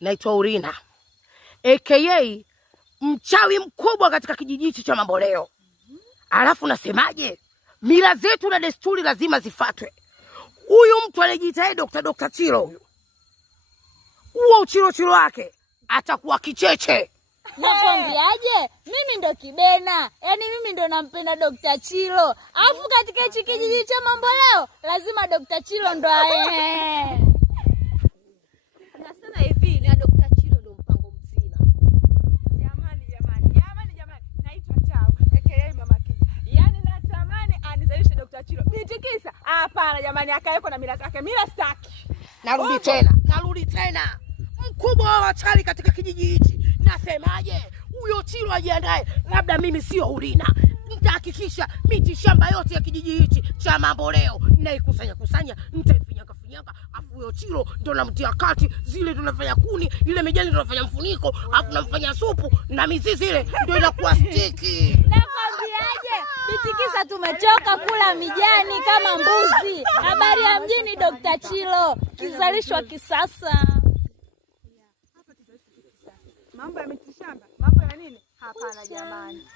naitwa Urina aka mchawi mkubwa katika kijiji hichi cha Mamboleo. Alafu nasemaje, mila zetu na desturi lazima zifuatwe. Huyu mtu alijiita Dr. Chilo huyu, huo uchilo wake atakuwa kicheche. Nakwambiaje, mimi ndo kibena, yaani mimi ndo nampenda Dr. Chilo. Alafu katika hichi kijiji cha Mamboleo lazima Dr. Chilo ndo Nasema hivi, na Dr. Chilo ndo mpango mzima. Jamani, naitwa Tao aka Mama Kija. Yaani natamani anizalishe Dr. Chilo. Nitikisa? Hapana jamani, akaeko na mila zake. Mila staki. Narudi tena. Mkubwa wa wachawi katika kijiji hichi. Nasemaje, huyo Chilo ajiandae. Labda mimi sio Urina. Nitahakikisha miti shamba yote ya kijiji hichi cha Mamboleo naikusanya, nitaifinyanga. Afu huyo Chilo ndo namtia kati, zile tunafanya kuni, ile mijani tunafanya mfuniko, afu namfanya supu na mizizi ile ndio inakuwa stiki. Nakwambiaje, Bitikisa tumechoka kula mijani kama mbuzi. Habari ya mjini Dr. Chilo, kizalishwa kisasa. Mambo ya mitishamba, mambo ya nini? Hapana jamani.